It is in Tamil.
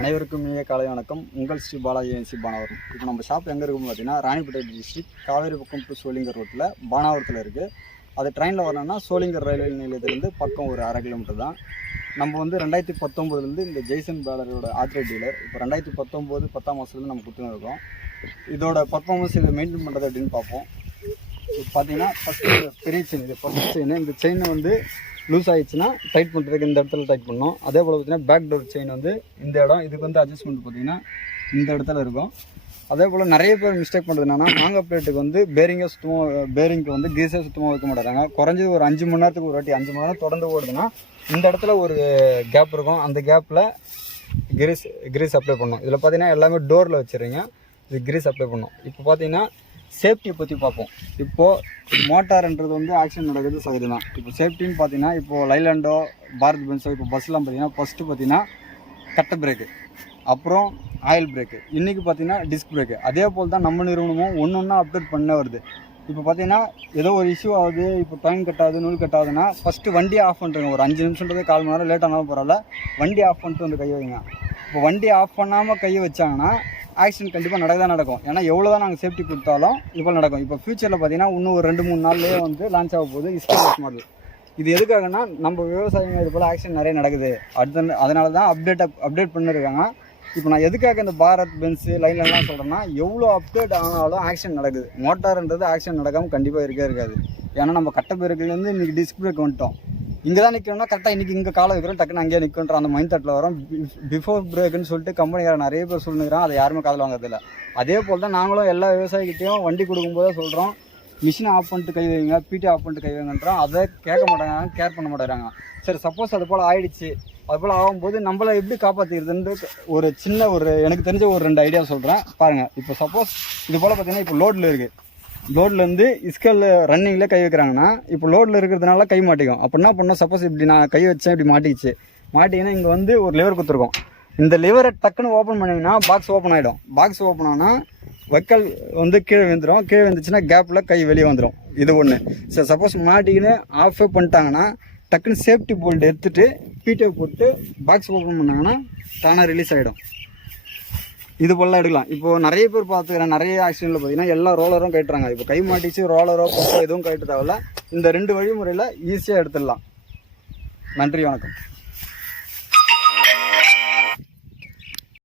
அனைவருக்கும் இனிய காலை வணக்கம். உங்கள் ஸ்ரீ பாலாஜி ஏஜென்சி பானாவரம். இப்போ நம்ம ஷாப் எங்கே இருக்குன்னு பார்த்தீங்கன்னா ராணிப்பேட்டை டிஸ்ட்ரிக்ட் காவேரி பக்கம் டு சோளிங்கர் ரோட்டில் பானாவரத்தில் இருக்குது. அது ட்ரெயினில் வரணும்னா சோளிங்கர் ரயில்வே நிலையத்திலேருந்து பக்கம் ஒரு 1/2 கிலோமீட்டர் தான். நம்ம வந்து 2019 இந்த ஜெய்சன் பேலரோட ஆத்ரேட் டீலர். இப்போ 2019 10ஆம் மாதத்துலேருந்து நம்ம கொடுத்துன்னு இருக்கோம். இதோட பர்ஃபார்மன்ஸ் இதை மெயின்டைன் பண்ணுறது அப்படின்னு பார்ப்போம். இப்போ பார்த்தீங்கன்னா ஃபஸ்ட்டு பெரிய செயின், இது ஃபஸ்ட் செயின். இந்த செயினை வந்து லூஸ் ஆகிடுச்சுன்னா டைட் பண்ணுறதுக்கு இந்த இடத்துல டைட் பண்ணணும். அதே போல் பார்த்தீங்கன்னா பேக் டோர் செயின் வந்து இந்த இடம், இதுக்கு வந்து அட்ஜஸ்ட்மெண்ட் பார்த்தீங்கன்னா இந்த இடத்துல இருக்கும். அதே போல் நிறைய பேர் மிஸ்டேக் பண்ணுறது என்னன்னா, மாங்காய் பிளேட்டுக்கு வந்து பேரிங்க்கு வந்து கீஸே சுத்தமாக வைக்க மாட்டாங்க. குறைஞ்சது ஒரு 5 மணி நேரத்துக்கு ஒரு வாட்டி 5 மணி நேரம் தொடர்ந்து ஓடுதுன்னா இந்த இடத்துல ஒரு கேப் இருக்கும். அந்த கேப்பில் கிரீஸ் அப்ளை பண்ணணும். இதில் பார்த்தீங்கன்னா எல்லாமே டோரில் வச்சுருங்க. இது கிரீஸ் அப்ளை பண்ணணும். இப்போ பார்த்தீங்கன்னா சேஃப்டியை பற்றி பார்ப்போம். இப்போது மோட்டார்ன்றது வந்து ஆக்சிடென்ட் நடக்குது சகஜம் தான். இப்போ சேஃப்டின்னு பார்த்தீங்கன்னா இப்போது லைலாண்டோ, பாரத் பென்ஸோ, இப்போ பஸ்லாம் பார்த்தீங்கன்னா ஃபஸ்ட்டு பார்த்தீங்கன்னா கட்டை பிரேக்கு, அப்புறம் ஆயில் பிரேக்கு, இன்றைக்கி பார்த்தீங்கன்னா டிஸ்க் பிரேக்கு. அதே போல் தான் நம்ம நிறுவனமும் ஒன்று ஒன்றா அப்டேட் பண்ண வருது. இப்போ பார்த்தீங்கன்னா ஏதோ ஒரு இஷ்யூ ஆகுது, இப்போ டைம் கட்டாது, நூல் கட்டாதுன்னா ஃபஸ்ட்டு வண்டியை ஆஃப் பண்ணுறங்க. ஒரு 5 நிமிஷம்ன்றது 1/4 மணி நேரம் லேட் ஆனாலும் பரவாயில்ல, வண்டி ஆஃப் பண்ணிட்டு வந்து கையை வைங்க. இப்போ வண்டி ஆஃப் பண்ணாமல் கையை வச்சாங்கன்னா ஆக்சிடென்ட் கண்டிப்பாக நடக்கும். ஏன்னா எவ்வளோ தான் நாங்கள் சேஃப்டி கொடுத்தாலும் இப்போ நடக்கும். இப்போ ஃபியூச்சரில் பார்த்தீங்கன்னா இன்னும் ஒரு 2-3 நாள்லேயே வந்து லான்ச் ஆக போகுது இஸ்கேஸ் மாடல். இது எதுக்காகனா நம்ம விவசாயிங்க இது போல் ஆக்சிடென்ட் நிறைய நடக்குது. அதனால தான் அப்டேட் பண்ணியிருக்காங்க. இப்போ நான் எதுக்காக இந்த பாரத் பென்ஸு லைன்லாம் சொல்கிறேன்னா, எவ்வளோ அப்டேட் ஆனாலும் ஆக்சிடென்ட் நடக்குது. மோட்டார்ன்றது ஆக்சிடென்ட் நடக்காமல் கண்டிப்பாக இருக்காது. ஏன்னா நம்ம கட்டை பிரேக்லேருந்து இன்றைக்கி டிஸ்க் பிரேக் வந்துட்டோம். இங்கே தான் நிற்கணும்னா கரெக்டாக இன்றைக்கி இங்கே காலை வைக்கிறோம், டக்குன்னு அங்கேயே நிற்கன்ற அந்த மைண்ட் தாட்டில் வரும். பிஃபோர் பிரேக்குன்னு சொல்லிட்டு கம்பெனிக்கார நிறைய பேர் சொல்லுங்கிறான், அதை யாருமே காதில் வாங்குறதில்ல. அதே போல் தான் நாங்களும் எல்லா விவசாயிகிட்டையும் வண்டி கொடுக்கும்போதே சொல்கிறோம், மிஷினை ஆஃப் பண்ணிட்டு கை வைங்க, பிடி ஆஃப் பண்ணிட்டு கை வைங்கன்றோம். அதை கேட்க மாட்டாங்க, கேர் பண்ண மாட்டேறாங்க. சரி, சப்போஸ் அது போல் ஆகிடுச்சு, அது போல் ஆகும்போது நம்மளை எப்படி காப்பாற்றிக்கிறதுன்னு எனக்கு தெரிஞ்ச ஒரு 2 ஐடியா சொல்கிறேன் பாருங்கள். இப்போ சப்போஸ் இது போல் பார்த்தீங்கன்னா இப்போ லோடில் இருக்குது, லோட்லேருந்து இஸ்கல் ரன்னிங்கில் கை வைக்கிறாங்கன்னா இப்போ லோடில் இருக்கிறதுனால கை மாட்டிக்கும். அப்போ என்ன பண்ணோம், சப்போஸ் இப்படி நான் கை வச்சேன், இப்படி மாட்டிங்கன்னா இங்கே வந்து ஒரு லிவர் கொடுத்துருக்கோம். இந்த லிவரை டக்குன்னு ஓப்பன் பண்ணிங்கன்னா பாக்ஸ் ஓப்பன் ஆகிடும். பாக்ஸ் ஓப்பன் ஆனால் வைக்கல் வந்து கீழே விழுந்துடும். கீழே வந்துச்சுன்னா கேப்பில் கை வெளியே வந்துடும். இது ஒன்று. சரி, சப்போஸ் மாட்டிக்கின்னு ஆஃபே பண்ணிட்டாங்கன்னா டக்குன்னு சேஃப்டி போல்ட் எடுத்துகிட்டு பீட்டை போட்டு பாக்ஸ் ஓப்பன் பண்ணாங்கன்னா தானாக ரிலீஸ் ஆகிடும். இது போலாம் எடுக்கலாம். இப்போது நிறைய பேர் பார்த்துக்கிறேன், நிறைய ஆக்சிடென்ட்டில் பார்த்தீங்கன்னா எல்லா ரோலரும் கட்டுறாங்க. இப்போ கை மாட்டிச்சு ரோலரோ எதுவும் கட்டு தேவையில்ல. இந்த 2 வழிமுறையில் ஈஸியாக எடுத்துடலாம். நன்றி, வணக்கம்.